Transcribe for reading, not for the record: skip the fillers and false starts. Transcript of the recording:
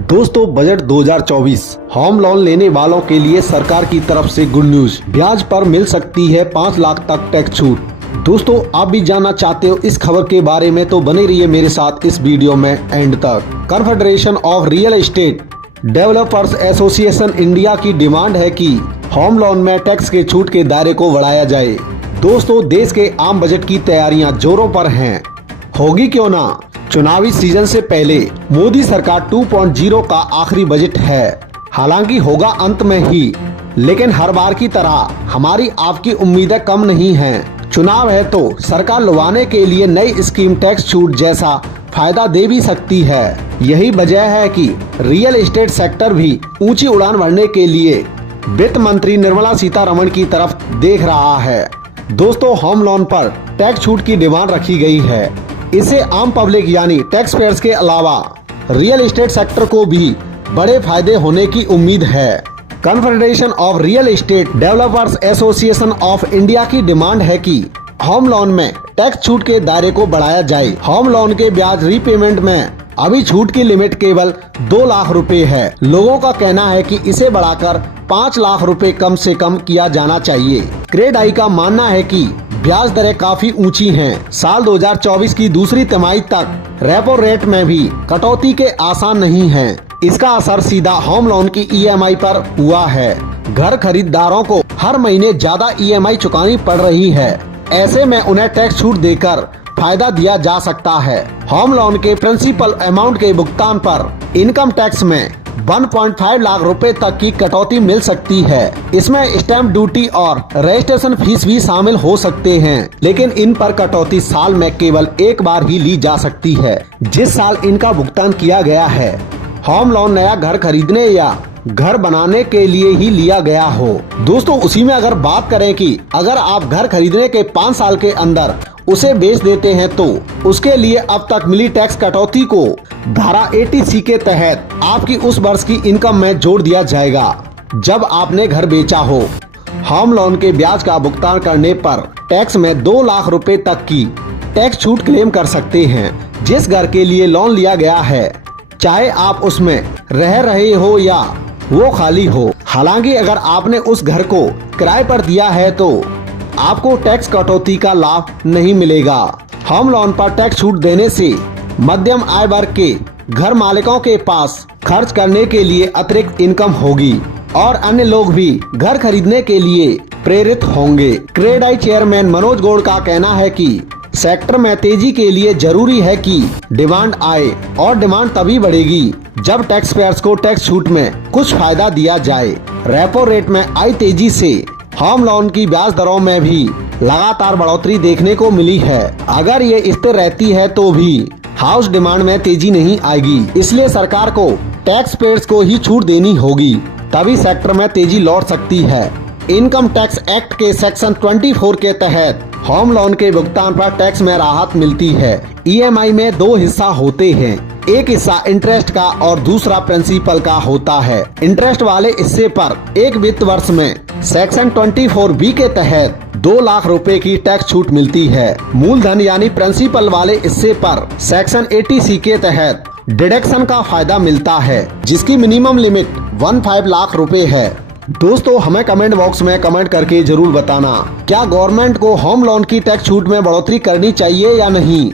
दोस्तों budget 2024 home loan लेने वालों के लिए सरकार की तरफ से गुड न्यूज। ब्याज पर मिल सकती है 5 लाख तक टैक्स छूट। दोस्तों आप भी जानना चाहते हो इस खबर के बारे में तो बने रहिए मेरे साथ इस वीडियो में एंड तक। Confederation of real estate developers association India की डिमांड है कि होम लोन में टैक्स के छूट के दायरे को बढ़ाया जाए। दोस्तों देश के आम बजट की तैयारियां जोरों पर हैं। होगी क्यों ना, चुनावी सीजन से पहले मोदी सरकार 2.0 का आखिरी बजट है। हालांकि होगा अंत में ही, लेकिन हर बार की तरह हमारी आपकी उम्मीदें कम नहीं हैं। चुनाव है तो सरकार लुभाने के लिए नई स्कीम टैक्स छूट जैसा फायदा दे भी सकती है। यही वजह है कि रियल एस्टेट सेक्टर भी ऊंची उड़ान भरने के लिए वित्त मंत्री निर्मला सीतारमण की तरफ देख रहा है। दोस्तों होम लोन पर टैक्स छूट की डिमांड रखी गई है। इससे आम पब्लिक यानी टैक्स पेयर्स के अलावा रियल एस्टेट सेक्टर को भी बड़े फायदे होने की उम्मीद है। Confederation of real estate developers association of India की डिमांड है कि होम लोन में टैक्स छूट के दायरे को बढ़ाया जाए। होम लोन के ब्याज रीपेमेंट में अभी छूट की लिमिट केवल 2 लाख रुपए है। लोगों का कहना है कि इसे बढ़ाकर 5 लाख रुपए कम से कम किया जाना चाहिए। क्रेडाई का मानना है कि ब्याज दरें काफी ऊंची हैं। साल 2024 की दूसरी तिमाही तक रेपो रेट में भी कटौती के आसार नहीं हैं। इसका असर सीधा होम लोन की ईएमआई पर हुआ है। घर खरीदारों को हर महीने ज्यादा ईएमआई चुकानी पड़ रही है। ऐसे में उन्हें टैक्स छूट देकर फायदा दिया जा सकता है। होम लोन के प्रिंसिपल अमाउंट के भुगतान पर इनकम टैक्स में 1.5 लाख रुपए तक की कटौती मिल सकती है। इसमें स्टैम्प ड्यूटी और रजिस्ट्रेशन फीस भी शामिल हो सकते हैं, लेकिन इन पर कटौती साल में केवल एक बार ही ली जा सकती है, जिस साल इनका भुगतान किया गया है। होम लोन नया घर खरीदने या घर बनाने के लिए ही लिया गया हो। दोस्तों उसी में अगर बात करें कि अगर आप घर खरीदने के 5 साल के अंदर उसे बेच देते हैं तो उसके लिए अब तक मिली टैक्स कटौती को धारा 80C के तहत आपकी उस वर्ष की इनकम में जोड़ दिया जाएगा जब आपने घर बेचा हो। होम लोन के ब्याज का भुगतान करने पर टैक्स में 2 लाख रुपए तक की टैक्स छूट क्लेम कर सकते हैं। जिस घर के लिए लोन लिया गया है, चाहे आप उसमें रह रहे हो या वो खाली हो। हालांकि अगर आपने उस घर को किराए पर दिया है तो आपको टैक्स कटौती का लाभ नहीं मिलेगा। होम लोन पर टैक्स छूट देने से मध्यम आय वर्ग के घर मालिकों के पास खर्च करने के लिए अतिरिक्त इनकम होगी और अन्य लोग भी घर खरीदने के लिए प्रेरित होंगे। क्रेडाई चेयरमैन मनोज गौड़ का कहना है कि सेक्टर में तेजी के लिए जरूरी है कि डिमांड आए और डिमांड तभी बढ़ेगी जब टैक्स पेयर्स को टैक्स छूट में कुछ फायदा दिया जाए। रेपो रेट में आई तेजी से होम लोन की ब्याज दरों में भी लगातार बढ़ोतरी देखने को मिली है। अगर ये स्थिर रहती है तो भी हाउस डिमांड में तेजी नहीं आएगी, इसलिए सरकार को टैक्स पेयर्स को ही छूट देनी होगी, तभी सेक्टर में तेजी लौट सकती है। इनकम टैक्स एक्ट के सेक्शन 24 के तहत होम लोन के भुगतान पर टैक्स में राहत मिलती है। ईएमआई में 2 हिस्सा होते हैं, एक हिस्सा इंटरेस्ट का और दूसरा प्रिंसिपल का होता है। इंटरेस्ट वाले हिस्से पर एक वित्त वर्ष में सेक्शन 24B के तहत 2 लाख रुपए की टैक्स छूट मिलती है। मूलधन यानी प्रिंसिपल वाले हिस्से पर सेक्शन 80C के तहत डिडक्शन का फायदा मिलता है, जिसकी मिनिमम लिमिट 15 लाख रुपए है। दोस्तों हमें कमेंट बॉक्स में कमेंट करके जरूर बताना, क्या गवर्नमेंट को होम लोन की टैक्स छूट में बढ़ोतरी करनी चाहिए या नहीं।